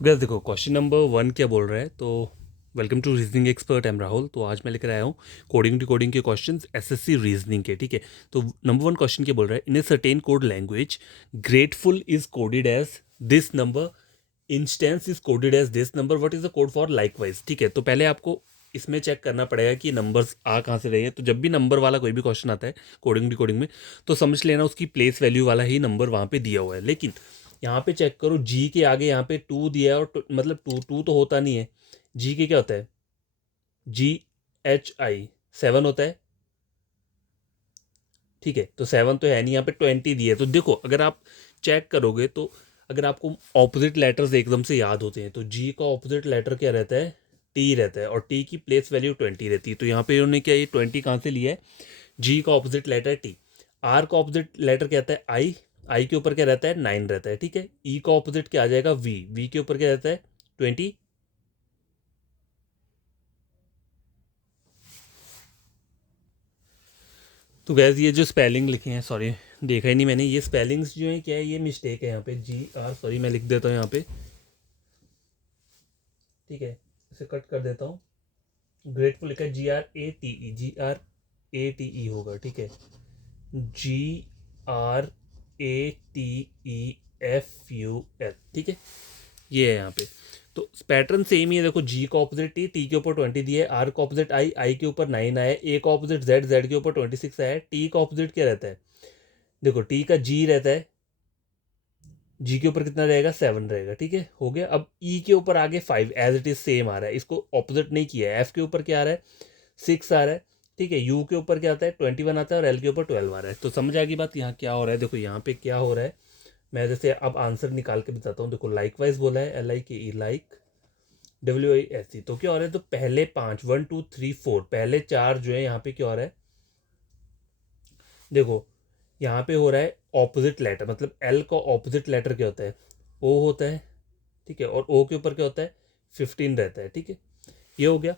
तो गैस देखो question number 1 क्या बोल रहा है। तो welcome to reasoning expert am Rahul. तो आज मैं लेकर आया हूँ कोडिंग डिकोडिंग के क्वेश्चंस एसएससी रीजनिंग के। ठीक है, तो नंबर 1 क्वेश्चन क्या बोल रहा है। In a certain code language grateful is coded as this number, instance is coded as this number, what is the code for likewise. ठीक है, तो पहले आपको इसमें चेक करना पड़ेगा कि नंबर्स आ कहाँ से रहे हैं। तो जब भी नंबर वाला कोई भी क्वेश्चन आता है कोडिंग डिकोडिंग में, तो समझ लेना उसकी प्लेस वैल्यू वाला ही नंबर वहाँ पे दिया हुआ है। लेकिन यहाँ पे चेक करो, जी के आगे यहाँ पे टू दिया है और मतलब टू टू तो होता नहीं है। जी के क्या होता है, GHI 7 होता है। ठीक है, तो 7 तो है नहीं, यहाँ पे 20 दिया है। तो देखो अगर आप चेक करोगे तो अगर आपको ऑपोजिट लेटर्स एकदम से याद होते हैं तो जी का ऑपोजिट लेटर क्या रहता है, टी रहता है, और टी की प्लेस वैल्यू 20 रहती है। तो यहाँ पे उन्होंने क्या ये 20 कहाँ से लिया है, जी का ऑपोजिट लेटर टी। आर का ऑपोजिट लेटर क्या रहता है, आई। आई के ऊपर क्या रहता है, 9 रहता है। ठीक है, ई का ऑपोजिट क्या आ जाएगा, वी। वी के ऊपर क्या रहता है, 20। तो गैस ये जो स्पेलिंग लिखे हैं, सॉरी देखा ही नहीं मैंने, ये स्पेलिंग्स जो है क्या है, ये मिस्टेक है यहाँ पे। GR, सॉरी मैं लिख देता हूँ यहाँ पे। ठीक है, इसे कट कर देता हूँ। ग्रेटफुल लिखा है GRATE, GRATE होगा। ठीक है, GRATEFUL। ठीक है, ये है यहाँ पे। तो पैटर्न सेम ही है। देखो जी का ऑपोजिट टी, टी के ऊपर 20 दिया है। आर का ऑपोजिट आई, आई के ऊपर 9 आया है। ए का ऑपोजिट जेड, जेड के ऊपर 26 आया है। टी का ऑपोजिट क्या रहता है, देखो टी का जी रहता है, जी के ऊपर कितना रहेगा, 7 रहेगा। ठीक है, हो गया। अब ई के ऊपर आगे 5 एज इट इज सेम आ रहा है, इसको ऑपोजिट नहीं किया है। एफ के ऊपर क्या आ रहा है, 6 आ रहा है। ठीक है, यू के ऊपर क्या आता है, 21 आता है, और एल के ऊपर 12 आ रहा है। तो समझ आ गई बात यहाँ क्या हो रहा है। देखो यहाँ पे क्या हो रहा है, मैं जैसे अब आंसर निकाल के बताता हूँ। देखो लाइकवाइज बोला है, LIKE, लाइक, WISE। तो क्या हो रहा है, तो पहले 5, 1 2 3 4, पहले 4 जो है यहाँ पे क्या हो रहा है, देखो यहाँ पे हो रहा है ऑपोजिट लेटर। मतलब एल का ऑपोजिट लेटर क्या होता है, ओ होता है। ठीक है, और ओ के ऊपर क्या होता है, 15 रहता है। ठीक है, ये हो गया।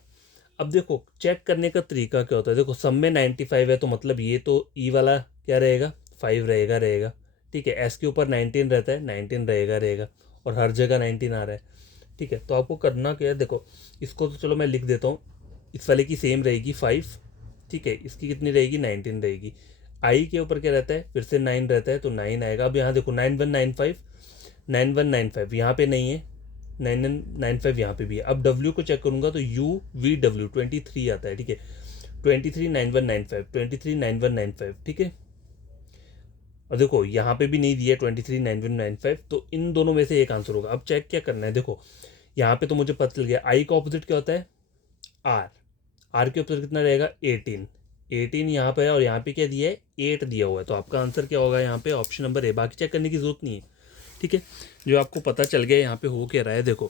अब देखो चेक करने का तरीका क्या होता है। देखो सब में 95 है, तो मतलब ये तो ई वाला क्या रहेगा, 5 रहेगा रहेगा। ठीक है, एस के ऊपर 19 रहता है, 19 रहेगा रहेगा, और हर जगह 19 आ रहा है। ठीक है, तो आपको करना क्या है, देखो इसको तो चलो मैं लिख देता हूँ। इस वाले की सेम रहेगी 5। ठीक है, इसकी कितनी रहेगी, 19 रहेगी। आई के ऊपर क्या रहता है, फिर से 9 रहता है, तो 9 आएगा। अब यहाँ देखो 9195, 9195 यहाँ पे नहीं है, 9995 यहाँ पे भी है। अब डब्ल्यू को चेक करूंगा तो UVW 23 आता है। ठीक है, 239195, 239195। ठीक है, और देखो यहाँ पे भी नहीं दिया 239195, तो इन दोनों में से एक आंसर होगा। अब चेक क्या करना है, देखो यहाँ पे तो मुझे पता चल गया आई का ऑपोजिट क्या होता है, आर। आर के ऑपोजिट कितना रहेगा, 18। 18 यहाँ पे है, और यहाँ पे क्या दिया है, 8 दिया हुआ है। तो आपका आंसर क्या होगा यहाँ पे, ऑप्शन नंबर ए। बाकी चेक करने की जरूरत नहीं है। ठीक है, जो आपको पता चल गया यहाँ पे हो क्या रहा है। देखो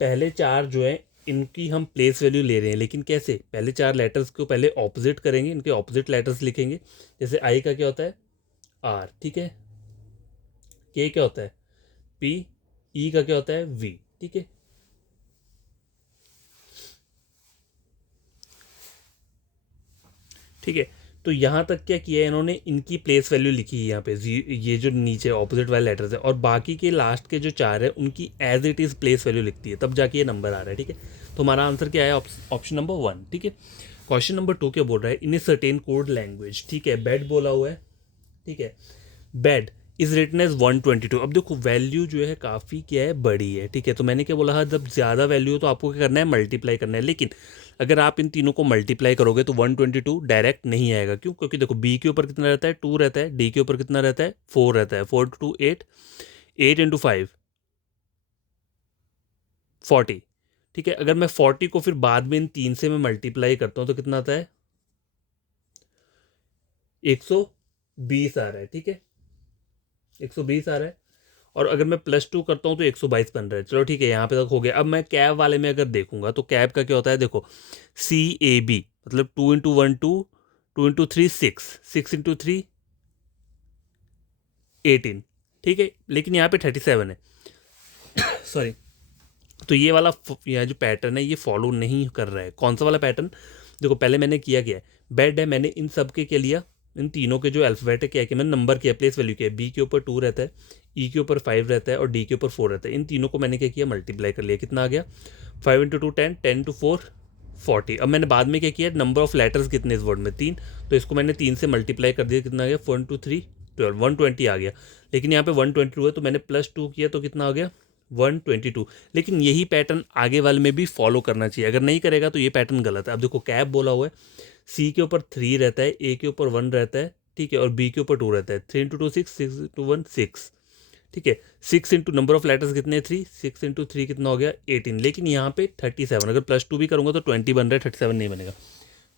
पहले 4 जो है इनकी हम प्लेस वैल्यू ले रहे हैं, लेकिन कैसे, पहले 4 लेटर्स को पहले ऑपोजिट करेंगे, इनके ऑपोजिट लेटर्स लिखेंगे। जैसे आई का क्या होता है, आर। ठीक है, के क्या होता है, पी। ई का क्या होता है, वी। ठीक है, ठीक है। तो यहाँ तक क्या किया है इन्होंने, इनकी प्लेस वैल्यू लिखी है यहाँ पे, ये जो नीचे ऑपोजिट वाले लेटर्स है, और बाकी के लास्ट के जो 4 है उनकी as it is place value लिखती है, तब जाके ये नंबर आ रहा है। ठीक है, तो हमारा आंसर क्या है, ऑप्शन नंबर 1। ठीक है, क्वेश्चन नंबर 2 क्या बोल रहा है, in a certain code language. ठीक है, बेड बोला हुआ है। ठीक है, बेड इज रिटन एज 122। अब देखो वैल्यू जो है काफ़ी क्या है, बड़ी है। ठीक है, तो मैंने क्या बोला था, जब ज़्यादा वैल्यू हो तो आपको क्या करना है, मल्टीप्लाई करना है। लेकिन अगर आप इन तीनों को मल्टीप्लाई करोगे तो 122 डायरेक्ट नहीं आएगा। क्यों, क्योंकि देखो बी के ऊपर कितना रहता है, 2 रहता है। डी के ऊपर कितना रहता है, 4 रहता है। 4 टू 8, 8 इंटू 5, 40। ठीक है, अगर मैं 40 को फिर बाद में इन 3 से मैं मल्टीप्लाई करता हूँ तो कितना आता है, 120 आ रहा है। ठीक है, 120 आ रहा है। और अगर मैं +2 करता हूँ तो 122 बन रहा है। चलो ठीक है, यहाँ पे तक हो गया। अब मैं कैब वाले में अगर देखूंगा तो कैब का क्या होता है, देखो CAB, मतलब 2 इंटू 1 2, 2 इंटू 3 6, 6 इंटू 3 18। ठीक है, लेकिन यहाँ पे 37 है, सॉरी। तो ये वाला यह जो पैटर्न है ये फॉलो नहीं कर रहा है। कौन सा वाला पैटर्न, देखो पहले मैंने किया क्या है, बेड है, मैंने इन सब के लिया, इन तीनों के जो अल्फ़ाबेट है क्या है कि मैंने नंबर किया, प्लेस वैल्यू किया। बी के ऊपर 2 रहता है, ई के ऊपर 5 रहता है और डी के ऊपर 4 रहता है। इन तीनों को मैंने क्या किया, मल्टीप्लाई कर लिया। कितना आ गया, 5 इंटू 2 10, 10 इंटू 4 40। अब मैंने बाद में क्या किया, नंबर ऑफ लेटर्स कितने इस वर्ड में, 3, तो इसको मैंने 3 से मल्टीप्लाई कर दिया। कितना आ गया, 1 2 3 12, 120 आ गया। लेकिन यहाँ पे 122 है तो मैंने +2 किया तो कितना आ गया, 122। लेकिन यही पैटर्न आगे वाले में भी फॉलो करना चाहिए, अगर नहीं करेगा तो ये पैटर्न गलत है। अब देखो कैप बोला हुआ है, सी के ऊपर 3 रहता है, ए के ऊपर 1 रहता है, ठीक है, और बी के ऊपर 2 रहता है। 3 इंटू 2 6, 6 इंटू 1 6, ठीक है। 6 इंटू नंबर ऑफ लेटर्स कितने, 3, 6 इंटू 3 कितना हो गया, 18। लेकिन यहाँ पे 37, अगर +2 भी करूँगा तो 20 बन रहा है, 37 नहीं बनेगा।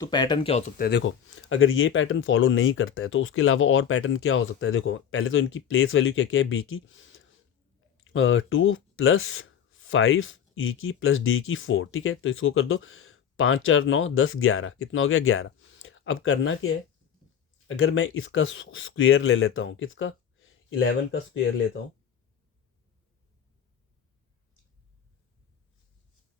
तो पैटर्न क्या हो सकता है, देखो अगर ये पैटर्न फॉलो नहीं करता है तो उसके अलावा और पैटर्न क्या हो सकता है। देखो पहले तो इनकी प्लेस वैल्यू क्या क्या है, बी की 2 + 5, ई की + डी की 4, ठीक है। तो इसको कर दो 5 4 9 10 11, कितना हो गया, 11। अब करना क्या है, अगर मैं इसका स्क्वायर ले लेता हूँ, किसका, 11 का स्क्वायर लेता हूँ,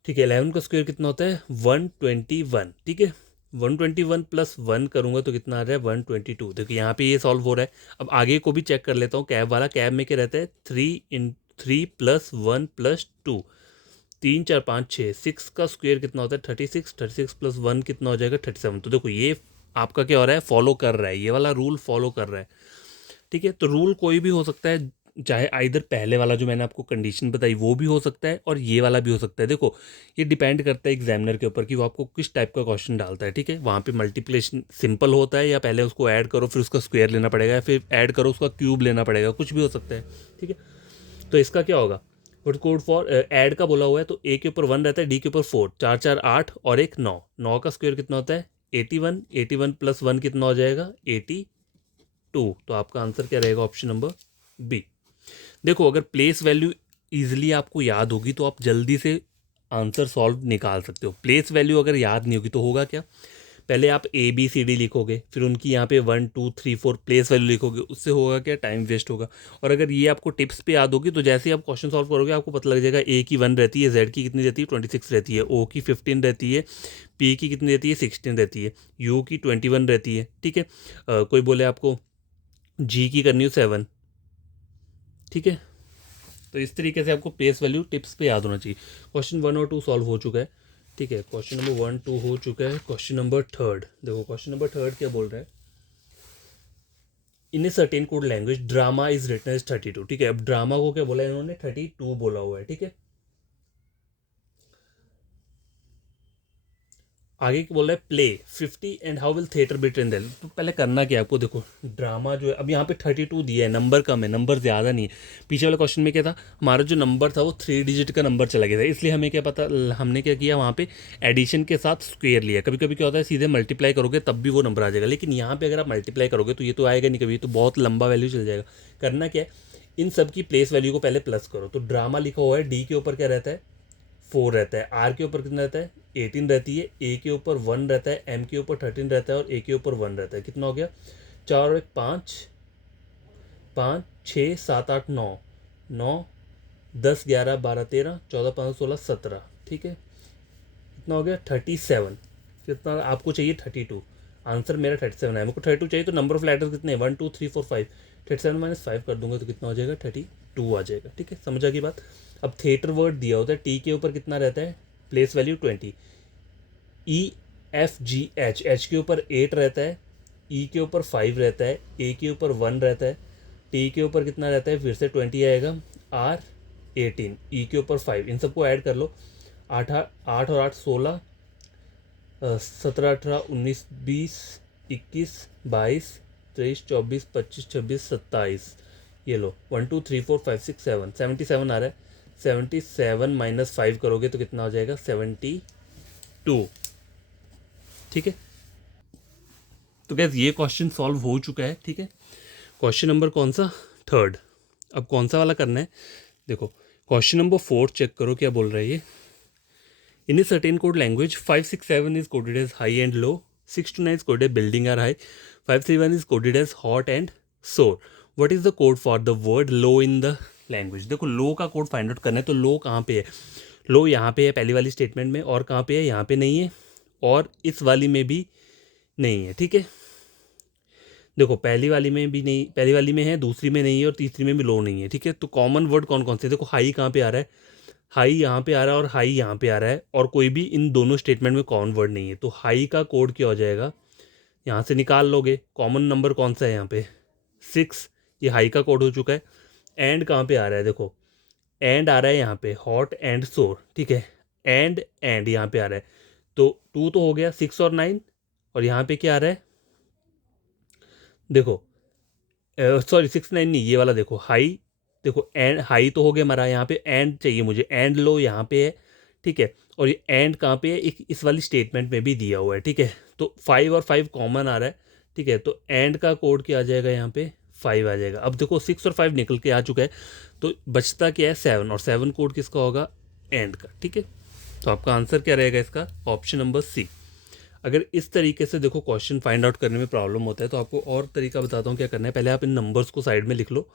ठीक है। 11 का स्क्वायर कितना होता है, 121, ठीक है। 121 + 1 करूंगा तो कितना आ रहा है, 122। देखिए यहाँ पे ये सॉल्व हो रहा है। अब आगे को भी चेक कर लेता हूँ, कैब वाला, कैब में क्या रहता है, 3 + 1 + 2, 3 4 5 6, 6 का स्क्वायर कितना होता है, 36, 36 + 1 कितना हो जाएगा, 37। तो देखो ये आपका क्या हो रहा है, फॉलो कर रहा है, ये वाला रूल फॉलो कर रहा है, ठीक है। तो रूल कोई भी हो सकता है, चाहे आइदर पहले वाला जो मैंने आपको कंडीशन बताई वो भी हो सकता है और ये वाला भी हो सकता है। देखो ये डिपेंड करता है एग्जामिनर के ऊपर कि वो आपको किस टाइप का क्वेश्चन डालता है, ठीक है। वहाँ पे मल्टीप्लिकेशन सिंपल होता है या पहले उसको ऐड करो फिर उसका स्क्वायर लेना पड़ेगा, या फिर ऐड करो उसका क्यूब लेना पड़ेगा, कुछ भी हो सकता है, ठीक है। तो इसका क्या होगा, वट कोड फॉर ऐड का बोला हुआ है, तो ए के ऊपर 1 रहता है, डी के ऊपर 4, 4 4 8 और एक 9, 9 का स्क्वायर कितना होता है, 81, 81 + 1 कितना हो जाएगा, 82। तो आपका आंसर क्या रहेगा, ऑप्शन नंबर बी। देखो अगर प्लेस वैल्यू इजीली आपको याद होगी तो आप जल्दी से आंसर सॉल्व निकाल सकते हो। प्लेस वैल्यू अगर याद नहीं होगी तो होगा क्या, पहले आप ABCD लिखोगे, फिर उनकी यहाँ पे 1 2 3 4 प्लेस वैल्यू लिखोगे, उससे होगा क्या, टाइम वेस्ट होगा। और अगर ये आपको टिप्स पे याद होगी तो जैसे ही आप क्वेश्चन सॉल्व करोगे आपको पता लग जाएगा, ए की 1 रहती है, जेड की कितनी रहती है, 26 रहती है, ओ की 15 रहती है, पी की कितनी रहती है, 16 रहती है, यू की 21 रहती है, ठीक है। कोई बोले आपको जी की करनी हो 7, ठीक है। तो इस तरीके से आपको प्लेस वैल्यू टिप्स पे याद होना चाहिए। क्वेश्चन 1 और 2 सॉल्व हो चुका है, ठीक है। क्वेश्चन नंबर 1 2 हो चुका है। क्वेश्चन नंबर 3, देखो क्वेश्चन नंबर 3 क्या बोल रहा है, in a certain code language drama is written as 32, ठीक है। अब ड्रामा को क्या बोला है इन्होंने, 32 बोला हुआ है, ठीक है। आगे क्या बोल रहा है, play 50 and how will theatre be train then. तो पहले करना क्या है आपको, देखो ड्रामा जो है, अब यहाँ पे 32 दिया है, नंबर कम है, नंबर ज़्यादा नहीं है। पीछे वाले क्वेश्चन में क्या था, हमारा जो नंबर था वो 3 डिजिट का नंबर चला गया था, इसलिए हमें क्या पता, हमने क्या किया, वहाँ पे एडिशन के साथ स्क्वेयर लिया। कभी कभी क्या होता है सीधे मल्टीप्लाई करोगे तब भी वो नंबर आ जाएगा, लेकिन यहाँ पे अगर आप मल्टीप्लाई करोगे तो ये तो आएगा नहीं कभी, तो बहुत लंबा वैल्यू चल जाएगा। करना क्या है, इन सब की प्लेस वैल्यू को पहले प्लस करो। तो ड्रामा लिखा हुआ है, डी के ऊपर क्या रहता है, 4 रहता है, आर के ऊपर कितना रहता है, 18 रहती है, ए के ऊपर 1 रहता है, एम के ऊपर 13 रहता है और ए के ऊपर 1 रहता है। कितना हो गया, 4 और 1 5, 5 6 7 8 9, 9 10 11 12 13 14 15 16 17, ठीक है। कितना हो गया, 37। कितना आपको चाहिए, 32। आंसर मेरा 37 है, मेरे को 32 चाहिए, तो नंबर ऑफ लेटर्स कितने हैं, 1 2 3 4 5, 37 - 5 कर दूंगा तो कितना हो जाएगा, 32 आ जाएगा, ठीक है। समझ आ गई बात। अब थिएटर वर्ड दिया होता है, टी के ऊपर कितना रहता है, प्लेस वैल्यू 20, EFGH, एच के ऊपर 8 रहता है, ई के ऊपर 5 रहता है, ए के ऊपर 1 रहता है, टी के ऊपर कितना रहता है, फिर से 20 आएगा, आर 18, ई के ऊपर 5, इन सबको ऐड कर लो, 8 8 और 8 16, 17 18 19 20 21 22 23 24 25 26 27, ये लो 1 2 3 4 5 6 7, 77 आ रहा है। 77 - 5 करोगे तो कितना हो जाएगा, 72, ठीक है। तो गैस ये क्वेश्चन सॉल्व हो चुका है, ठीक है। क्वेश्चन नंबर कौन सा, 3। अब कौन सा वाला करना है, देखो क्वेश्चन नंबर 4 चेक करो क्या बोल रहा है ये, in a certain code language 5 6 7 is coded as high and low, 6 to 9 is coded building are high, 5 3 1 is coded as hot and sour. What is the code for the word low in the language. देखो low का code find out करना है, तो लो कहाँ पे है, लो यहाँ पे है पहली वाली स्टेटमेंट में, और कहाँ पे है, यहाँ पे नहीं है, और इस वाली में भी नहीं है, ठीक है। देखो पहली वाली में भी नहीं, पहली वाली में है, दूसरी में नहीं है और तीसरी में भी लो नहीं है, ठीक है। तो कॉमन वर्ड कौन कौन से, देखो हाई कहाँ पे आ रहा है, हाई यहाँ पे आ रहा है और हाई यहाँ पे आ रहा है, और कोई भी इन दोनों स्टेटमेंट में कॉमन वर्ड नहीं है। तो हाई का कोड क्या हो जाएगा, यहाँ से निकाल लोगे। कॉमन नंबर कौन सा है यहाँ पे, 6, ये हाई का कोड हो चुका है। एंड कहाँ पे आ रहा है, देखो एंड आ रहा है यहाँ पे, हॉट एंड सोर, ठीक है। एंड यहाँ पे आ रहा है, तो 2 तो हो गया, 6 और 9, और यहाँ पे क्या आ रहा है, देखो सॉरी 6 9 नहीं, ये वाला देखो हाई, देखो एंड हाई तो हो गया हमारा, यहाँ पे एंड चाहिए मुझे, एंड लो यहाँ पे है, ठीक है। और ये एंड कहाँ पे है, इस वाली स्टेटमेंट में भी दिया हुआ है, ठीक है। तो 5 और 5 कॉमन आ रहा है, ठीक है। तो एंड का कोड क्या आ जाएगा यहाँ पे, 5 आ जाएगा। अब देखो 6 और 5 निकल के आ चुका है, तो बचता क्या है, 7, और 7 कोड किसका होगा, एंड का, ठीक है। तो आपका आंसर क्या रहेगा इसका, ऑप्शन नंबर सी। अगर इस तरीके से देखो क्वेश्चन फाइंड आउट करने में प्रॉब्लम होता है, तो आपको और तरीका बताता हूँ क्या करना है। पहले आप इन नंबर्स को साइड में लिख लो,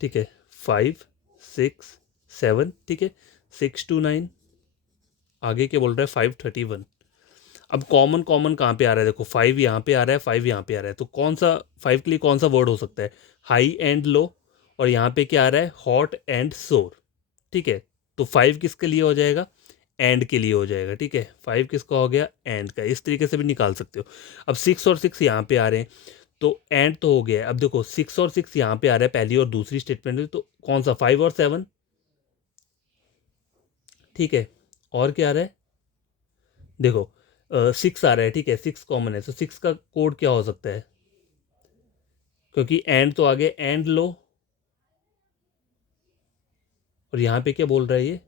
ठीक है। 5 6 7, ठीक है। 6 to 9, आगे क्या बोल रहा है, 531। अब कॉमन कॉमन कहाँ पे आ रहा है, देखो 5 यहाँ पे आ रहा है, 5 यहाँ पे आ रहा है, तो कौन सा 5 के लिए कौन सा वर्ड हो सकता है, हाई एंड लो, और यहाँ पे क्या आ रहा है, हॉट एंड सोर, ठीक है। तो 5 किसके लिए हो जाएगा, एंड के लिए हो जाएगा, ठीक है। 5 किसका हो गया, एंड का। इस तरीके से भी निकाल सकते हो। अब 6 और 6 यहाँ पे आ रहे हैं, तो एंड तो हो गया है। अब देखो 6 और 6 यहाँ पे आ रहा है पहली और दूसरी स्टेटमेंट में, तो कौन सा, 5 और 7, ठीक है। और क्या आ रहा है, देखो 6 आ रहा है, ठीक है, 6 कॉमन है, तो 6 का कोड क्या हो सकता है, क्योंकि एंड तो आगे एंड लो, और यहाँ पे क्या बोल रहा है ये,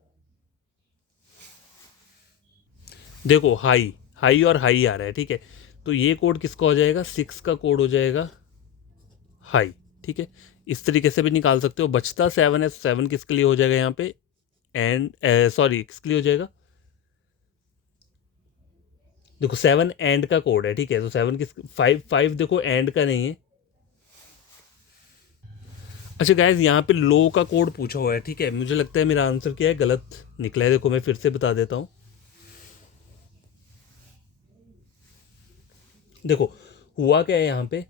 देखो हाई, हाई और हाई आ रहा है, ठीक है। तो ये कोड किसका हो जाएगा, 6 का कोड हो जाएगा हाई, ठीक है। इस तरीके से भी निकाल सकते हो। बचता 7 है, 7 किसके लिए हो जाएगा यहाँ पे, एंड सॉरी किसके लिए हो जाएगा, देखो 7 एंड का कोड है, ठीक है। तो 7 किस, 5 देखो एंड का नहीं है। अच्छा गाइज, यहाँ पे लो का कोड पूछा हुआ है, ठीक है। मुझे लगता है मेरा आंसर क्या है, गलत निकला है। देखो मैं फिर से बता देता हूँ। देखो हुआ क्या है यहाँ पे,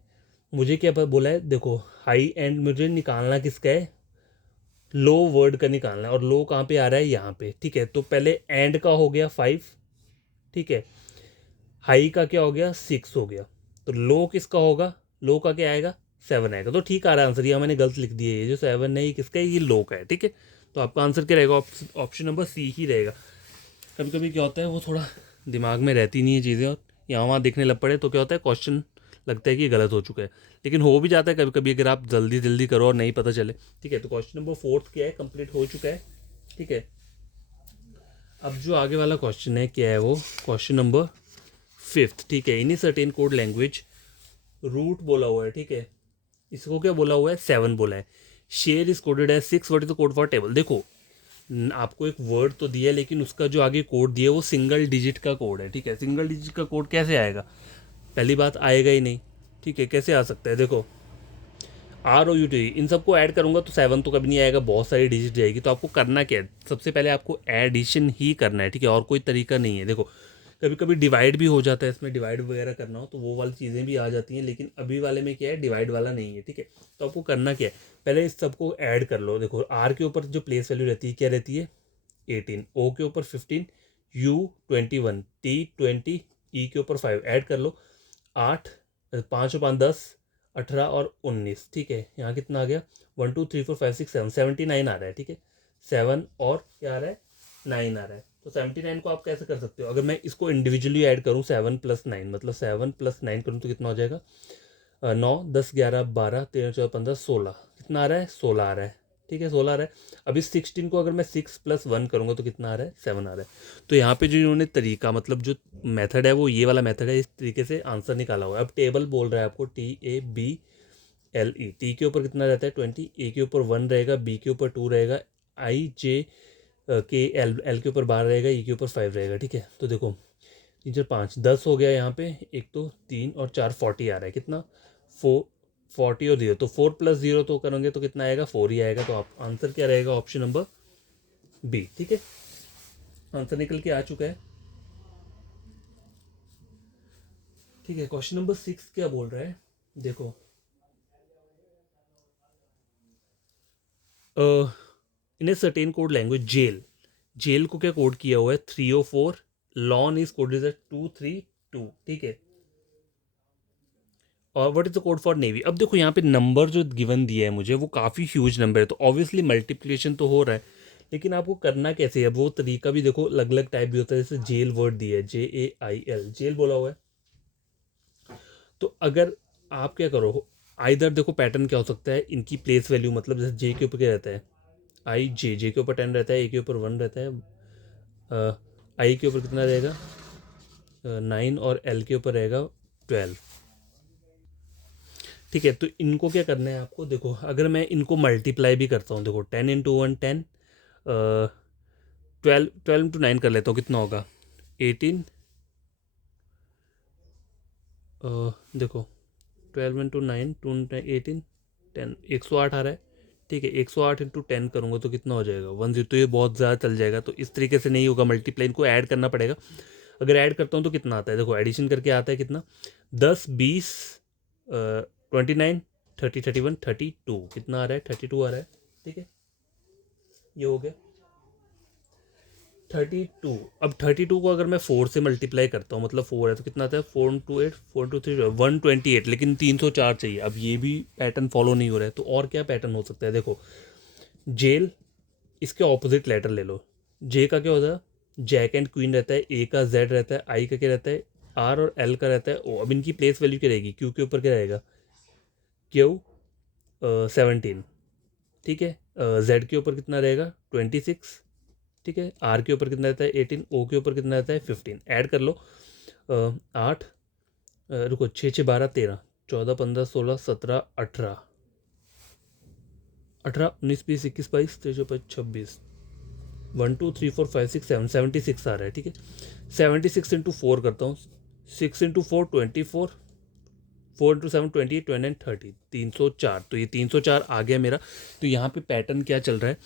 मुझे क्या बोला है, देखो हाई एंड मुझे निकालना किसका है, लो वर्ड का निकालना है, और लो कहाँ पे आ रहा है, यहाँ पे, ठीक है। तो पहले एंड का हो गया 5, ठीक है। हाई का क्या हो गया, 6 हो गया। तो लो किसका होगा, लो का क्या आएगा, 7 आएगा। तो ठीक आ रहा है आंसर, ये मैंने गलत लिख दिया है, ये जो 7 है ये किसका है, ये लो का है, ठीक है। तो आपका आंसर क्या रहेगा, ऑप्शन नंबर सी ही रहेगा। कभी कभी क्या होता है, वो थोड़ा दिमाग में रहती नहीं है चीज़ें, और यहाँ वहाँ देखने लग पड़े तो क्या होता है, क्वेश्चन लगता है कि गलत हो चुका है। लेकिन हो भी जाता है कभी कभी, अगर आप जल्दी जल्दी करो और नहीं पता चले, ठीक है। तो क्वेश्चन नंबर 4 क्या है, कंप्लीट हो चुका है, ठीक है। अब जो आगे वाला क्वेश्चन है क्या है, वो क्वेश्चन नंबर 5, ठीक है। In certain code language, root बोला हुआ है, ठीक है। इसको क्या बोला हुआ है, 7 बोला है। शेयर इज कोडेड है 6, what is the code for table. देखो आपको एक वर्ड तो दिया है, लेकिन उसका जो आगे कोड दिया है वो सिंगल डिजिट का कोड है, ठीक है। सिंगल डिजिट का कोड कैसे आएगा, पहली बात आएगा ही नहीं, ठीक है। कैसे आ सकता है, देखो ROUT, इन सबको ऐड करूंगा तो 7 तो कभी नहीं आएगा, बहुत सारी डिजिट जाएगी। तो आपको करना क्या है, सबसे पहले आपको एडिशन ही करना है, ठीक है। और कोई तरीका नहीं है। देखो कभी कभी डिवाइड भी हो जाता है, इसमें डिवाइड वगैरह करना हो तो वो वाली चीज़ें भी आ जाती हैं, लेकिन अभी वाले में क्या है, डिवाइड वाला नहीं है, ठीक है। तो आपको करना क्या है, पहले इस सबको ऐड कर लो। देखो R के ऊपर जो प्लेस वैल्यू रहती है क्या रहती है, 18, O के ऊपर 15, U 21, T 20, E के ऊपर 5, ऐड कर लो। 8, 5 और 5 10, 18 और 19, ठीक है। यहाँ कितना आ गया, 1 2 3 4 5 6 7, 79 आ रहा है, ठीक है। 7 और क्या आ रहा है, 9 आ रहा है। तो 79 को आप कैसे कर सकते हो, अगर मैं इसको इंडिविजुअली ऐड करूँ 7 + 9, मतलब 7 + 9 करूँ तो कितना हो जाएगा, 9 10 11 12 13 14 15 16, कितना आ रहा है, 16 आ रहा है, ठीक है। 16 आ रहा है। अब इस 16 को अगर मैं 6 + 1 करूँगा तो कितना आ रहा है, 7 आ रहा है। तो यहाँ पे जो इन्होंने तरीका, मतलब जो मेथड है वो ये वाला मेथड है, इस तरीके से आंसर निकाला हुआ है। अब टेबल बोल रहा है आपको TABLE, टी के ऊपर कितना रहता है 20, ए के ऊपर 1 रहेगा, बी के ऊपर 2 रहेगा, IJ के एल के ऊपर 12 रहेगा, ई के ऊपर 5 रहेगा, ठीक है। तो देखो 3 4 5 10 हो गया यहाँ पे, एक तो 3 और 4 40 आ रहा है, कितना 4, 40 और 0, तो 4 + 0 तो करेंगे तो कितना आएगा, 4 ही आएगा। तो आप आंसर क्या रहेगा, ऑप्शन नंबर बी, ठीक है। आंसर निकल के आ चुका है। ठीक है, क्वेश्चन नंबर 6 क्या बोल रहा है, देखो in a certain code language jail को क्या कोड किया हुआ है 304, लॉन इज कोड इज 232, ठीक है। और what is the code for navy. अब देखो यहाँ पे नंबर जो गिवन दिया है मुझे वो काफ़ी ह्यूज नंबर है, तो ऑब्वियसली मल्टीप्लिकेशन तो हो रहा है, लेकिन आपको करना कैसे है वो तरीका भी देखो, अलग अलग टाइप भी होता है। जैसे जेल वर्ड दिया है JAIL, जेल बोला हुआ है, तो अगर आप क्या करो, आइदर देखो पैटर्न क्या हो सकता है, इनकी प्लेस वैल्यू, मतलब जैसे जे के ऊपर क्या रहता है जे के ऊपर 10 रहता है, ए के ऊपर 1 रहता है, आई के ऊपर कितना रहेगा 9, और एल के ऊपर रहेगा 12, ठीक है। तो इनको क्या करना है आपको, देखो अगर मैं इनको मल्टीप्लाई भी करता हूँ, देखो 10 × 1 10, 12 × 9 कर लेता हूँ, कितना होगा 18, देखो 12 × 9 18 10, 108 आ रहा है, ठीक है। 108 × 10 करूँगा तो कितना हो जाएगा 10, तो ये बहुत ज़्यादा चल जाएगा, तो इस तरीके से नहीं होगा, मल्टीप्लाई इनको ऐड करना पड़ेगा। अगर ऐड करता हूँ तो कितना आता है, देखो एडिशन करके आता है कितना 10 20 29 30 31 32, कितना आ रहा है 32 आ रहा है, ठीक है। ये हो गया 32। अब 32 को अगर मैं 4 से मल्टीप्लाई करता हूँ, मतलब 4 है तो कितना आता है 4 × 2 8, 4 × 2 3 128, लेकिन 304 चाहिए। अब ये भी पैटर्न फॉलो नहीं हो रहा है, तो और क्या पैटर्न हो सकता है, देखो जेल, इसके ऑपोजिट लेटर ले लो। जे का क्या होता है जैक एंड क्वीन रहता है, ए का जेड रहता है, आई का क्या रहता है आर, और एल का रहता है ओ। अब इनकी प्लेस वैल्यू क्या रहेगी, क्यू के ऊपर क्या रहेगा क्यू 17, ठीक है। जेड के ऊपर कितना रहेगा 26, ठीक है। आर के ऊपर कितना रहता है 18, ओ के ऊपर कितना रहता है 15, ऐड कर लो 8, रुको 6 6 12 13 14 15 16 17 18 18 19 20 21 22 23 24 26, 1 2 3 4 5 6 7 76 आ रहा है, ठीक है। 76 × 4 करता हूँ, 6 × 4 24, 4 × 7 28 29 30, 304, तो ये 304 आ गया मेरा। तो यहाँ पे पैटर्न क्या चल रहा है,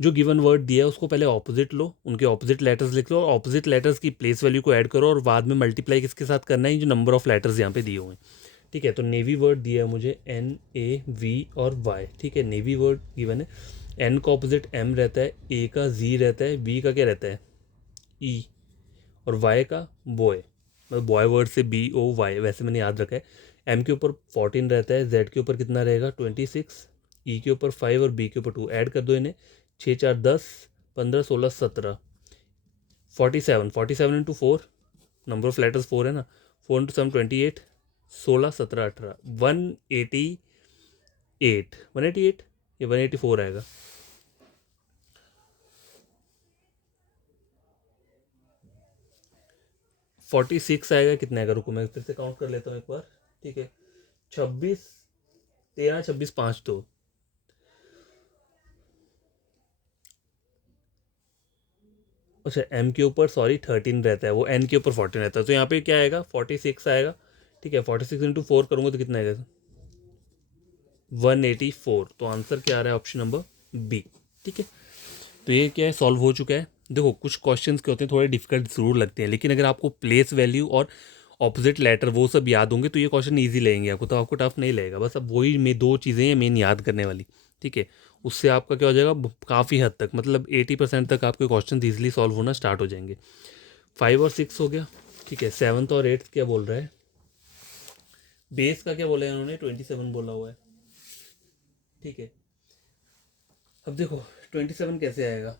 जो गिवन वर्ड दिया है उसको पहले ऑपोजिट लो, उनके ऑपोजिट लेटर्स लिख लो, और ऑपोजिट लेटर्स की प्लेस वैल्यू को ऐड करो, और बाद में मल्टीप्लाई किसके साथ करना है, जो नंबर ऑफ लेटर्स यहाँ पे दिए हुए हैं, ठीक है। तो नेवी वर्ड दिया है मुझे NAV और Y, ठीक है। नेवी वर्ड गिवन है, एन का ऑपोजिट M रहता है, ए का Z रहता है, B का क्या रहता है E, और वाई का बॉय, मतलब बॉय वर्ड से BOY, वैसे मैंने याद रखा है। एम के ऊपर 14 रहता है, जेड के ऊपर कितना रहेगा 26, ई के ऊपर 5 और बी के ऊपर 2, ऐड कर दो इन्हें, 6 4 10 15 16 17 47, 47 × 4, नंबर ऑफ लेटर्स 4 है ना, 4 × 7 28, 16 17 18, 188, 188, ये 184 आएगा। 46 आएगा, कितना आएगा, रुको मैं फिर से काउंट कर लेता हूँ एक बार, ठीक है। 26 13 26 5 2, अच्छा एम के ऊपर सॉरी 13 रहता है, वो एन के ऊपर 14 रहता है, तो यहाँ पे क्या आएगा 46 आएगा, ठीक है। 46 × 4 करूँगा तो कितना आएगा 184, तो आंसर क्या आ रहा है ऑप्शन नंबर बी, ठीक है। तो ये क्या है सॉल्व हो चुका है। देखो कुछ क्वेश्चंस के होते हैं थोड़े डिफिकल्ट ज़रूर लगते हैं, लेकिन अगर आपको प्लेस वैल्यू और ऑपोजिट लेटर वो सब याद होंगे तो ये क्वेश्चन ईजी लगेंगे आपको, तो आपको टफ नहीं लगेगा। बस अब वही में दो चीज़ें हैं मेन याद करने वाली, ठीक है। उससे आपका क्या हो जाएगा काफ़ी हद तक, मतलब 80% तक आपके क्वेश्चन ईजिली सॉल्व होना स्टार्ट हो जाएंगे। 5 और 6 हो गया, ठीक है। 7th और 8th क्या बोल रहा है, बेस का क्या बोला है उन्होंने 27 बोला हुआ है, ठीक है। अब देखो 27 कैसे आएगा,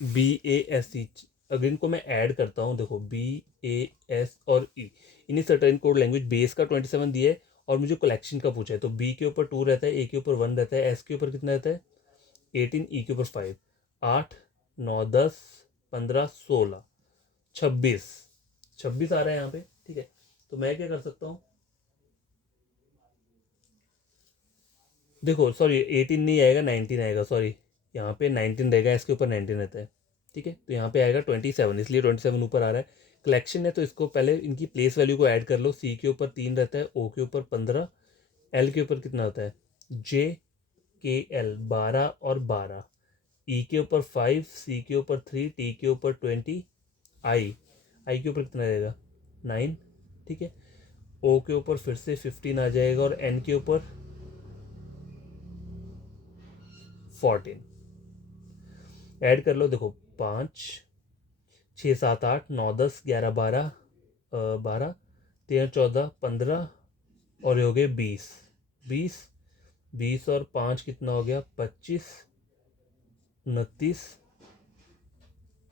BASE, अगर इनको मैं ऐड करता हूँ, देखो BAS और E, इन्हीं सर्टेन कोड लैंग्वेज बेस का 27 दिया है, और मुझे कलेक्शन का पूछा है, तो B के ऊपर 2 रहता है, A के ऊपर 1 रहता है, S के ऊपर कितना रहता है 18, E के ऊपर 5, 8 9 10 15 16 26, 26 आ रहा है यहाँ पे, ठीक है। तो मैं क्या कर सकता हूँ, देखो सॉरी 18 नहीं आएगा 19 आएगा, सॉरी यहाँ पे 19 रहेगा, इसके ऊपर 19 रहता है, ठीक है। तो यहाँ पे आएगा 27, इसलिए 27 ऊपर आ रहा है। कलेक्शन है तो इसको पहले इनकी प्लेस वैल्यू को ऐड कर लो, सी के ऊपर 3 रहता है, ओ के ऊपर 15, एल के ऊपर कितना होता है JKL 12 और 12, ई के ऊपर 5, सी के ऊपर 3, टी के ऊपर 20, आई आई के ऊपर कितना रहेगा 9, ठीक है। ओ के ऊपर फिर से 15 आ जाएगा और एन के ऊपर 14 ऐड कर लो। देखो 5 6 7 8 9 10 11 12 12 13 14 15 और ये हो गए 20 20 20 और 5 कितना हो गया 25 29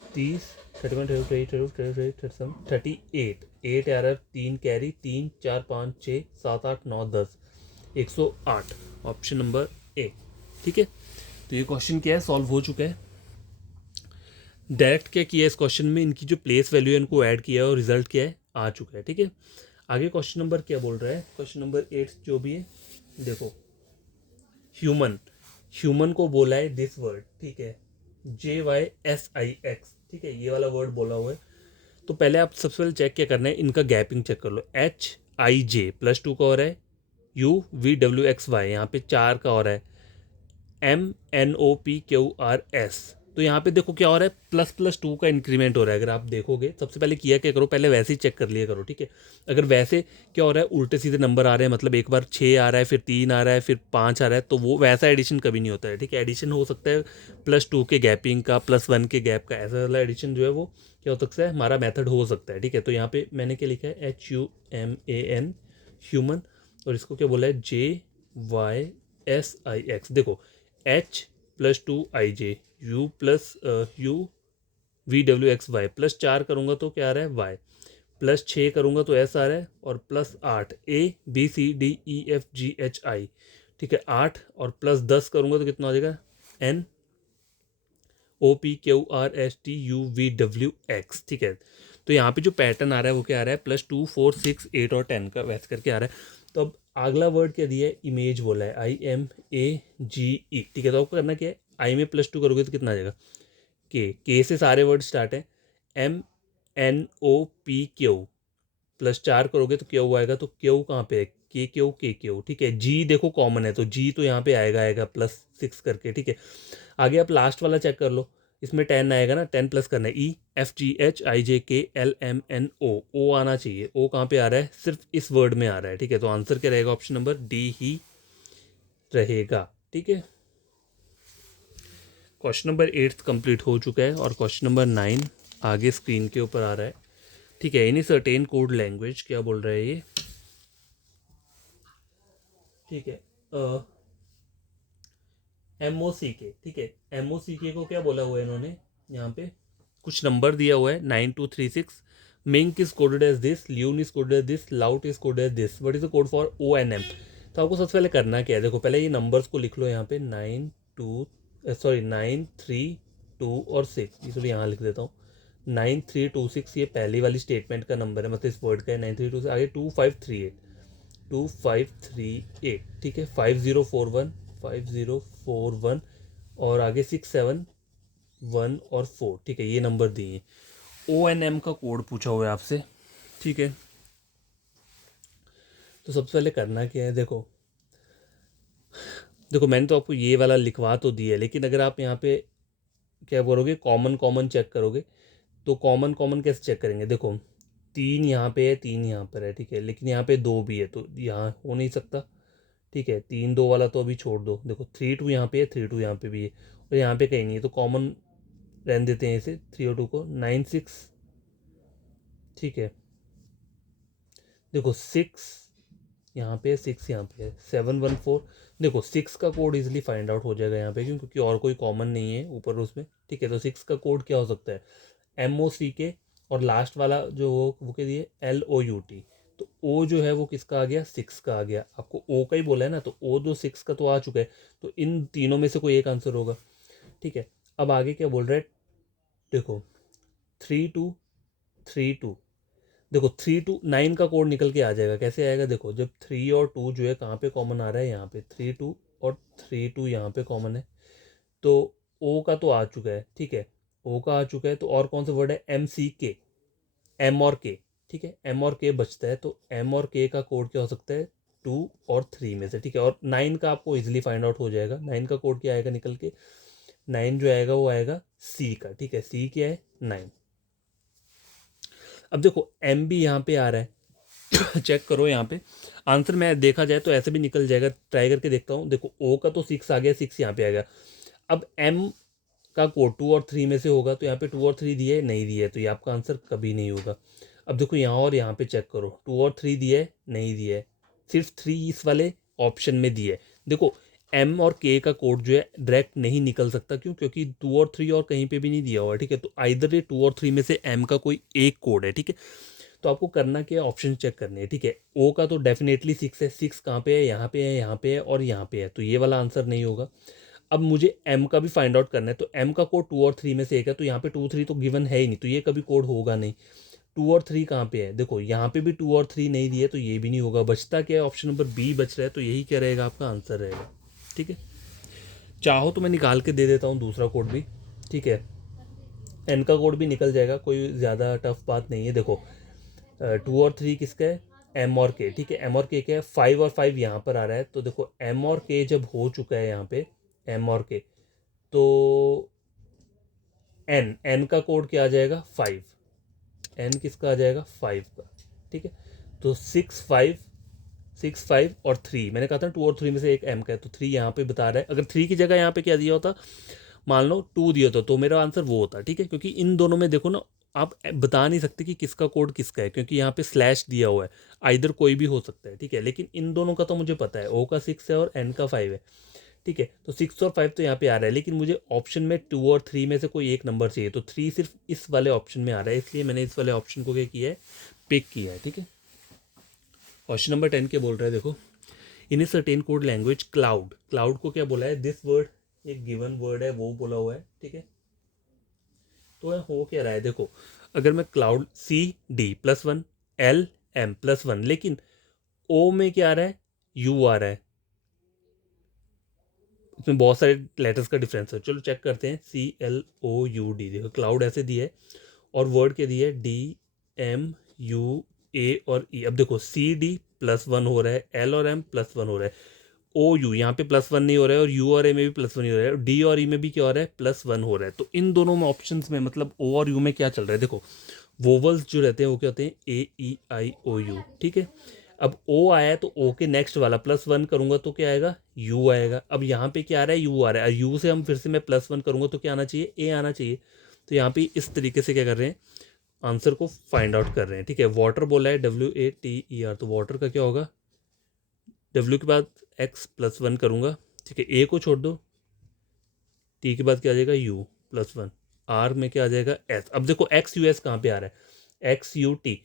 30 31 32 33 37 38 8 यार 3 कैरी 3 4 5 6 7 8 9 10 108 ऑप्शन नंबर ए। ठीक है, तो ये क्वेश्चन क्या है, सॉल्व हो चुका है। डायरेक्ट क्या किया है इस क्वेश्चन में, इनकी जो प्लेस वैल्यू है इनको ऐड किया है और रिजल्ट क्या है आ चुका है। ठीक है, आगे क्वेश्चन नंबर क्या बोल रहा है, क्वेश्चन नंबर 8 जो भी है, देखो ह्यूमन, ह्यूमन को बोला है दिस वर्ड, ठीक है, JYSIX, ठीक है, ये वाला वर्ड बोला हुआ है। तो पहले आप सबसे पहले चेक क्या करना है, इनका गैपिंग चेक कर लो। HIJ +2 का हो रहा है, UVWXY यहाँ पे 4 का हो रहा है, MNOPQRS। तो यहाँ पे देखो क्या हो रहा है, ++2 का इंक्रीमेंट हो रहा है। अगर आप देखोगे सबसे पहले किया क्या करो, पहले वैसे ही चेक कर लिया करो। ठीक है, अगर वैसे क्या हो रहा है, उल्टे सीधे नंबर आ रहे हैं, मतलब एक बार 6 आ रहा है, फिर 3 आ रहा है, फिर 5 आ रहा है, तो वो वैसा एडिशन कभी नहीं होता है। ठीक है, एडिशन हो सकता है +2 के गैपिंग का, +1 के गैप का, ऐसा वाला एडिशन जो है वो क्या हो सकता है, हमारा मेथड हो सकता है। ठीक है, तो यहाँ पे मैंने क्या लिखा है, HUMAN, ह्यूमन, और इसको क्या बोला है, JYSIX। देखो H+2IJ, UVWXY, +4 करूँगा तो क्या आ रहा है Y, +6 करूँगा तो S आ रहा है, और +8 ABCDEFGHI। ठीक है, 8 और +10 करूँगा तो कितना हो जाएगा, NOPQRSTUVWX। ठीक है, तो यहाँ पे जो पैटर्न आ रहा है वो क्या आ रहा है, +2 4 6 8 और 10 का वैसे करके आ रहा है। तो अब अगला वर्ड क्या दिया है, इमेज बोला है, IMAGE। ठीक है, तो आपको करना क्या है, आई में +2 करोगे तो कितना आ जाएगा, के से सारे वर्ड स्टार्ट हैं, MNOPQ, +4 करोगे तो क्यू आएगा, तो क्यू कहाँ पे है, के क्यू। ठीक है, जी देखो कॉमन है तो जी तो यहाँ पे आएगा +6 करके। ठीक है, आगे आप लास्ट वाला चेक कर लो, इसमें 10 आएगा ना, 10 प्लस करना है, EFGHIJKLMNO, ओ आना चाहिए, ओ कहाँ पे आ रहा है, सिर्फ इस वर्ड में आ रहा है। ठीक है, तो आंसर क्या रहेगा, ऑप्शन नंबर डी ही रहेगा। ठीक है, क्वेश्चन नंबर 8 कंप्लीट हो चुका है और क्वेश्चन नंबर 9 आगे स्क्रीन के ऊपर आ रहा है। ठीक है, एनी सर्टेन कोड लैंग्वेज, क्या बोल रहा है ये, ठीक है, MOCK। ठीक है, MOCK को क्या बोला हुआ है इन्होंने, यहाँ पे कुछ नंबर दिया हुआ है 9236। Mink is coded as this, lune is coded as this, lout is coded as this, what is the code for ONM। तो आपको सबसे पहले करना क्या है, देखो पहले ये नंबर्स को लिख लो यहाँ पे, 9 3 2 और 6, ये सब यहाँ लिख देता हूँ। 9326 ये पहली वाली स्टेटमेंट का नंबर है, मतलब इस वर्ड का है। 932 आगे 2538। ठीक है, 5041 और आगे 671 और 4। ठीक है, ये नंबर दिए। ONM का कोड पूछा हुआ है आपसे। ठीक है, तो सबसे पहले करना क्या है, देखो देखो मैंने तो आपको ये वाला लिखवा तो दिया है, लेकिन अगर आप यहाँ पे क्या करोगे, कॉमन कॉमन चेक करोगे, तो कॉमन कॉमन कैसे चेक करेंगे, देखो 3 यहाँ पे है, 3 यहाँ पर है, ठीक है, लेकिन यहाँ पे 2 भी है तो यहाँ हो नहीं सकता। ठीक है, 3 2 वाला तो अभी छोड़ दो, देखो 3 2 यहाँ पे है, 3 2 यहाँ पे भी है, और यहाँ पे कहीं नहीं है, तो कॉमन रहने देते हैं इसे, 3 और 2 को, 9 6। ठीक है, देखो 6 यहाँ पे है, 6 यहाँ पे है, 714। देखो 6 का कोड इजीली फाइंड आउट हो जाएगा यहाँ पे, क्योंकि और कोई कॉमन नहीं है ऊपर उसमें। ठीक है, तो 6 का कोड क्या हो सकता है, MOCK, और लास्ट वाला जो वो क्या दिए, LOUT। तो ओ जो है वो किसका आ गया, 6 का आ गया, आपको ओ का ही बोला है ना, तो ओ जो 6 का तो आ चुका है, तो इन तीनों में से कोई एक आंसर होगा। ठीक है, अब आगे क्या बोल रहा है, देखो 3232। देखो 3 2 9 का कोड निकल के आ जाएगा, कैसे आएगा, देखो जब 3 और 2 जो है कहाँ पे कॉमन आ रहा है, यहाँ पे 3 2 और 3 2 यहाँ पे कॉमन है, तो ओ का तो आ चुका है। ठीक है, ओ का आ चुका है, तो और कौन सा वर्ड है, MCK, M और K। ठीक है, M और K बचता है, तो M और K का कोड क्या हो सकता है, 2 और 3 में से। ठीक है, और 9 का आपको इजिली फाइंड आउट हो जाएगा, 9 का कोड क्या आएगा निकल के, 9 जो आएगा वो आएगा C का। ठीक है, C क्या है, 9। अब देखो M भी यहाँ पे आ रहा है, चेक करो यहाँ पे आंसर में देखा जाए तो ऐसे भी निकल जाएगा, ट्राई करके देखता हूँ। देखो ओ का तो 6 आ गया, 6 यहाँ पे आ गया। अब एम का कोड 2 और 3 में से होगा, तो यहाँ पे 2 और 3 दिया है, नहीं दिया है, तो ये आपका आंसर कभी नहीं होगा। अब देखो यहाँ और यहाँ पे चेक करो, 2 और 3 दिया है, नहीं दिया है, सिर्फ 3 इस वाले ऑप्शन में दिया है। देखो एम और के का कोड जो है डायरेक्ट नहीं निकल सकता, क्यों? क्योंकि 2 और 3 और कहीं पे भी नहीं दिया हुआ है, ठीक है। तो आइदर ये 2 और 3 में से एम का कोई एक कोड है, ठीक है। तो आपको करना क्या है, ऑप्शन चेक करने हैं, ठीक है। ओ का तो डेफिनेटली 6 है, 6 कहाँ पे है, यहाँ पे है, यहाँ पे है और यहाँ पे है, तो ये वाला आंसर नहीं होगा। अब मुझे एम का भी फाइंड आउट करना है, तो एम का कोड 2 और 3 में से एक है, तो यहाँ पे 2 3 तो गिवन है ही नहीं, तो ये कभी कोड होगा नहीं। 2 और 3 कहाँ पे है, देखो यहाँ पे भी 2 और 3 नहीं दिए, तो ये भी नहीं होगा। बचता क्या है, ऑप्शन नंबर बी बच रहा है, तो यही क्या रहेगा आपका आंसर रहेगा, ठीक है। चाहो तो मैं निकाल के दे देता हूँ दूसरा कोड भी, ठीक है। एन का कोड भी निकल जाएगा, कोई ज़्यादा टफ बात नहीं है। देखो 2 और 3 किसका है, एम और के, ठीक है। एम और के क्या है, 5 और 5 यहाँ पर आ रहा है, तो देखो एम और के जब हो चुका है यहाँ पे, एम और के, तो एन एन का कोड क्या आ जाएगा, 5। एन किसका आ जाएगा, 5 का, ठीक है। तो 6 5 और 3, मैंने कहा था 2 और 3 में से एक एम का है, तो 3 यहाँ पे बता रहा है। अगर 3 की जगह यहाँ पे क्या दिया होता, मान लो 2 दिया होता, तो मेरा आंसर वो होता, ठीक है। क्योंकि इन दोनों में देखो ना, आप बता नहीं सकते कि किसका कोड किसका है, क्योंकि यहाँ पे स्लैश दिया हुआ है, आइदर कोई भी हो सकता है, ठीक है। लेकिन इन दोनों का तो मुझे पता है, ओ का 6 है और एन का 5 है, ठीक है। तो 6 और 5 तो यहाँ पे आ रहा है, लेकिन मुझे ऑप्शन में 2 और 3 में से कोई एक नंबर चाहिए, तो 3 सिर्फ इस वाले ऑप्शन में आ रहा है, इसलिए मैंने इस वाले ऑप्शन को क्या किया है, पिक किया है, ठीक है। क्वेश्चन नंबर 10 के बोल रहा है, देखो in a certain code language cloud, cloud को क्या बोला है, दिस वर्ड, एक गिवन वर्ड है वो बोला हुआ है, ठीक है। तो हो क्या रहा है, देखो अगर मैं क्लाउड C D+1 LM+1, लेकिन ओ में क्या आ रहा है, यू आ रहा है, इसमें बहुत सारे लेटर्स का डिफरेंस है। चलो चेक करते हैं, CLOUD, देखो क्लाउड ऐसे दिया है और वर्ड क्या दिया है, DMUA और E। अब देखो CD+1 हो रहा है, L और M+1 हो रहा है, OU यहाँ पे +1 नहीं हो रहा है, और U और A में भी +1 नहीं हो रहा है, और D और E में भी क्या हो रहा है, +1 हो रहा है। तो इन दोनों में ऑप्शंस में, मतलब O और U में क्या चल रहा है, देखो वोवल्स जो रहते हैं वो क्या होते हैं, AEIOU, ठीक है। अब ओ आया है, तो ओ के नेक्स्ट वाला +1 करूंगा तो क्या आएगा, यू आएगा। अब यहाँ पे क्या आ रहा है, यू आ रहा है, यू से हम फिर से मैं +1 करूंगा तो क्या आना चाहिए, ए आना चाहिए। तो यहाँ पे इस तरीके से क्या कर रहे हैं, आंसर को फाइंड आउट कर रहे हैं, ठीक है। वाटर बोला है, WATER, तो वाटर का क्या होगा, W के बाद X+1 करूंगा, ठीक है। ए को छोड़ दो, टी के बाद क्या आ जाएगा, U+1, आर में क्या आ जाएगा, एस। अब देखो XUS कहाँ पे आ रहा है, XUT,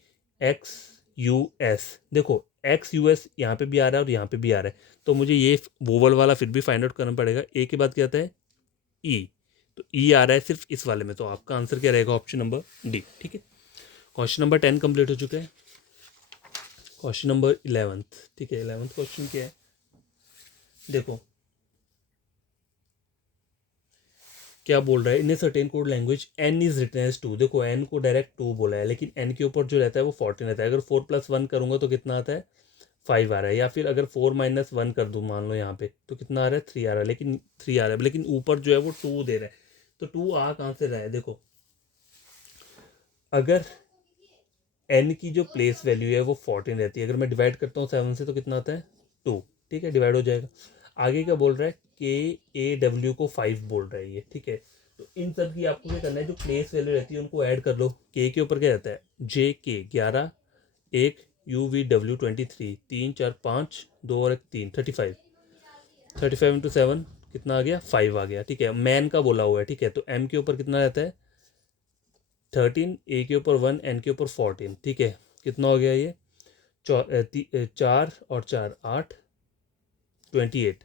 XUS, देखो XUS यहाँ पे भी आ रहा है और यहाँ पे भी आ रहा है, तो मुझे ये वोवल वाला फिर भी फाइंड आउट करना पड़ेगा। ए के बाद क्या आता है, ई, तो ई आ रहा है सिर्फ इस वाले में, तो आपका आंसर क्या रहेगा, ऑप्शन नंबर डी, ठीक है। क्वेश्चन नंबर 10 कंप्लीट हो चुका है। क्वेश्चन नंबर 11, ठीक है। 11th क्वेश्चन क्या है, देखो क्या बोल रहा है, in a certain code language N is written as 2, देखो एन को डायरेक्ट 2 बोला है, लेकिन एन के ऊपर जो रहता है वो 14 रहता है। अगर 4+1 करूंगा तो कितना आता है, 5 आ रहा है, या फिर अगर 4-1 कर दूँ मान लो यहाँ पे, तो कितना आ रहा है, 3 आ रहा है, लेकिन 3 आ रहा है, लेकिन ऊपर जो है वो 2 दे रहा है, तो 2 आ कहाँ से रहा है, देखो अगर एन की जो प्लेस वैल्यू है वो 14 रहती है, अगर मैं डिवाइड करता हूँ 7 से तो कितना आता है, 2, ठीक है, डिवाइड हो जाएगा। आगे क्या बोल रहा है, KAW को 5 बोल रहा है ये, ठीक है। तो इन सब की आपको क्या करना है, जो प्लेस वैल्यू रहती है उनको ऐड कर लो। के ऊपर क्या रहता है, JK 11, 1 UVW 23, 3 4 5 2 और 1 3, 35, 35 इंटू 7 कितना आ गया, 5 आ गया, ठीक है। मैन का बोला हुआ है, ठीक है। तो M के ऊपर कितना रहता है, 13, A के ऊपर 1, N के ऊपर 14, ठीक है। कितना हो गया ये, 4 और 4 8, 28,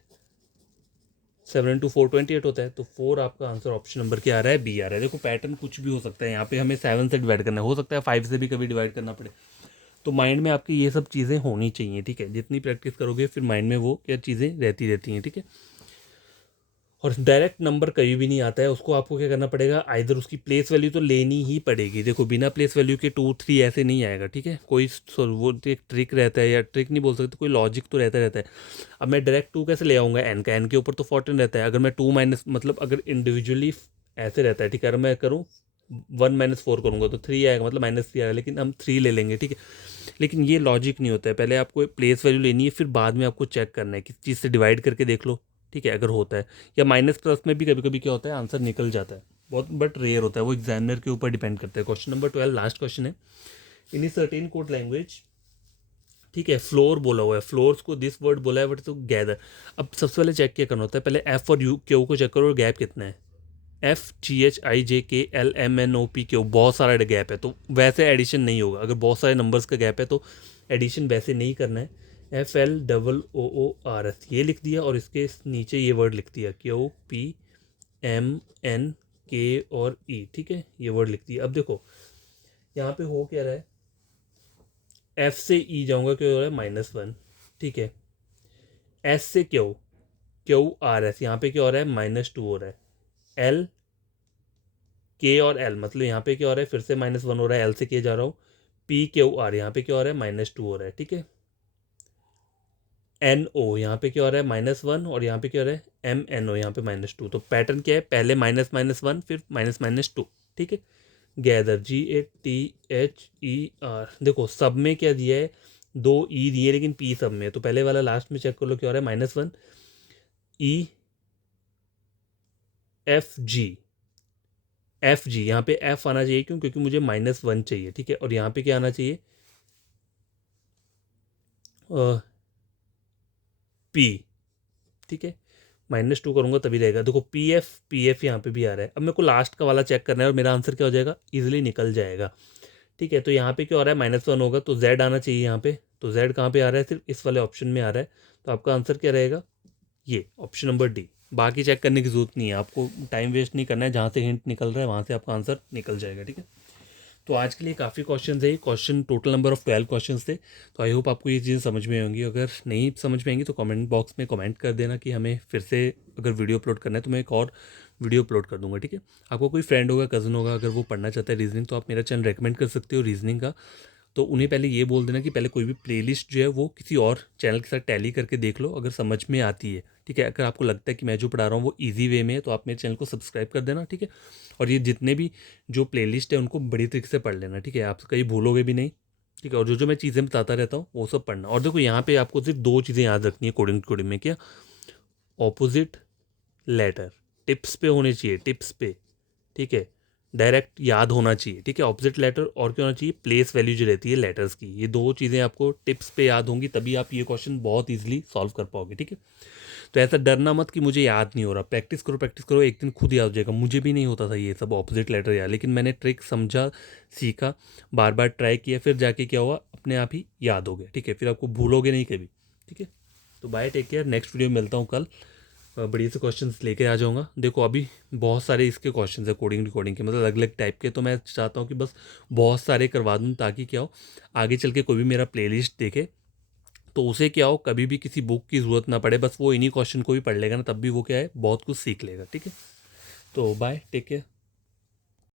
7 × 4 28 होता है, तो 4 आपका आंसर ऑप्शन नंबर क्या आ रहा है, बी आ रहा है। देखो पैटर्न कुछ भी हो सकता है, यहाँ पे हमें 7 से डिवाइड करना है, हो सकता है 5 से भी कभी डिवाइड करना पड़े, तो माइंड में आपकी ये सब चीज़ें होनी चाहिए, ठीक है। जितनी प्रैक्टिस करोगे फिर माइंड में वो क्या चीज़ें रहती रहती हैं, ठीक है। और डायरेक्ट नंबर कभी भी नहीं आता है, उसको आपको क्या करना पड़ेगा, आइदर उसकी प्लेस वैल्यू तो लेनी ही पड़ेगी। देखो बिना प्लेस वैल्यू के 2 3 ऐसे नहीं आएगा, ठीक है। कोई वो एक ट्रिक रहता है, या ट्रिक नहीं बोल सकते, कोई लॉजिक तो रहता रहता है। अब मैं डायरेक्ट 2 कैसे ले आऊँगा, एन का, एन के ऊपर तो 14 रहता है, अगर मैं 2 माइनस, मतलब अगर इंडिविजुअली ऐसे रहता है, ठीक है। अगर मैं करूँ 1 - 4 करूँगा तो 3 आएगा, मतलब -3 आएगा, लेकिन हम 3 ले लेंगे, ठीक है। लेकिन ये लॉजिक नहीं होता है, पहले आपको प्लेस वैल्यू लेनी है, फिर बाद में आपको चेक करना है किस चीज़ से डिवाइड करके देख लो, ठीक है, अगर होता है। या माइनस प्लस में भी कभी कभी क्या होता है, आंसर निकल जाता है, बहुत बट रेयर होता है, वो एग्जामिनर के ऊपर डिपेंड करता है। क्वेश्चन नंबर 12 लास्ट क्वेश्चन है। इन सर्टेन कोड लैंग्वेज, ठीक है, फ्लोर बोला हुआ है, फ्लोर्स को दिस वर्ड बोला है बट तो गैदर। अब सबसे पहले चेक क्या करना होता है, पहले एफ और यू क्यू को चेक करो, और गैप कितना है। FGHIJKLMNOP बहुत सारा गैप है, तो वैसे एडिशन नहीं होगा। अगर बहुत सारे नंबर्स का गैप है तो एडिशन वैसे नहीं करना है। FLOORS ये लिख दिया, और इसके नीचे ये वर्ड लिख दिया QPMNK और E, ठीक है, ये वर्ड लिख दिया। अब देखो यहाँ पे हो क्या रहा है, F से E जाऊँगा, क्या हो रहा है, -1, ठीक है। S से QRS, यहाँ पे क्या हो रहा है, -2 हो रहा है। L K और L, मतलब यहाँ पे क्या हो रहा है, फिर से -1 हो रहा है, L से K जा रहा हूँ। PQR यहाँ पे क्या हो रहा है, -2 हो रहा है, ठीक है। NO यहाँ पे क्या हो रहा है, -1, और यहाँ पे क्या हो रहा है, MNO यहाँ पे -2। तो पैटर्न क्या है, पहले -1 फिर -2, ठीक है। गैदर GATHER, देखो सब में क्या दिया है, 2 E दिए, लेकिन P सब में, तो पहले वाला लास्ट में चेक कर लो क्या हो रहा है, -1 EFG यहाँ पे F आना चाहिए, क्यों, क्योंकि मुझे -1 चाहिए, ठीक है। और यहाँ पे क्या आना चाहिए, P, ठीक है। -2 करूँगा तभी रहेगा। देखो PF यहाँ पे भी आ रहा है। अब मेरे को लास्ट का वाला चेक करना है, और मेरा आंसर क्या हो जाएगा, इजीली निकल जाएगा, ठीक है। तो यहाँ पे क्या हो रहा है, -1 होगा, तो Z आना चाहिए यहाँ पे। तो Z कहाँ पे आ रहा है, सिर्फ इस वाले ऑप्शन में आ रहा है। तो आपका आंसर क्या रहेगा, ये ऑप्शन नंबर डी। बाकी चेक करने की जरूरत नहीं है, आपको टाइम वेस्ट नहीं करना है, जहाँ से हिंट निकल रहा है वहाँ से आपका आंसर निकल जाएगा, ठीक है। तो आज के लिए काफ़ी क्वेश्चन है, question total number of 12 question थे। तो आई होप आपको ये चीज़ें समझ में होंगी। अगर नहीं समझ में आएंगी तो कमेंट बॉक्स में कमेंट कर देना कि हमें फिर से अगर वीडियो अपलोड करना है तो मैं एक और वीडियो अपलोड कर दूंगा, ठीक है। आपको कोई फ्रेंड होगा, कज़न होगा, अगर वो पढ़ना चाहता है रीजनिंग, तो आप मेरा चैनल रेकमेंड कर सकते हो रीजनिंग का। तो उन्हें पहले ये बोल देना कि पहले कोई भी प्लेलिस्ट जो है वो किसी और चैनल के साथ टैली करके देख लो, अगर समझ में आती है, ठीक है। अगर आपको लगता है कि मैं जो पढ़ा रहा हूँ वो इजी वे में है, तो आप मेरे चैनल को सब्सक्राइब कर देना, ठीक है। और ये जितने भी जो प्लेलिस्ट है उनको बड़ी तरीके से पढ़ लेना, ठीक है, आप कहीं भूलोगे भी नहीं, ठीक है। और जो जो मैं चीज़ें बताता रहता हूँ वो सब पढ़ना। और देखो यहाँ पे आपको सिर्फ 2 चीज़ें याद रखनी है कोडिंग कोडिंग में, क्या, ऑपोजिट लेटर टिप्स पे होने चाहिए, टिप्स पे, ठीक है, डायरेक्ट याद होना चाहिए, ठीक है। ऑपोजिट लेटर और क्या होना चाहिए, प्लेस वैल्यू जो रहती है लेटर्स की, ये 2 चीज़ें आपको टिप्स पे याद होंगी, तभी आप ये क्वेश्चन बहुत ईजिली सॉल्व कर पाओगे, ठीक है। तो ऐसा डरना मत कि मुझे याद नहीं हो रहा, प्रैक्टिस करो, एक दिन खुद याद हो जाएगा। मुझे भी नहीं होता था ये सब ऑपोजिट लेटर याद, लेकिन मैंने ट्रिक समझा, सीखा, बार बार ट्राई किया, फिर जाके क्या हुआ, अपने आप ही याद हो गया, ठीक है। फिर आपको भूलोगे नहीं कभी, ठीक है। तो bye, take care, next video में मिलता हूँ कल। बढ़िया से क्वेश्चंस लेके आ जाऊँगा। देखो अभी बहुत सारे इसके क्वेश्चंस है कोडिंग रिकॉर्डिंग के, मतलब अलग अलग टाइप के, तो मैं चाहता हूँ कि बस बहुत सारे करवा दूँ, ताकि क्या हो, आगे चल के कोई भी मेरा प्लेलिस्ट देखे तो उसे क्या हो, कभी भी किसी बुक की ज़रूरत ना पड़े, बस वो इन्हीं क्वेश्चन को भी पढ़ लेगा ना, तब भी वो क्या है, बहुत कुछ सीख लेगा, ठीक है। तो बाय, टेक केयर।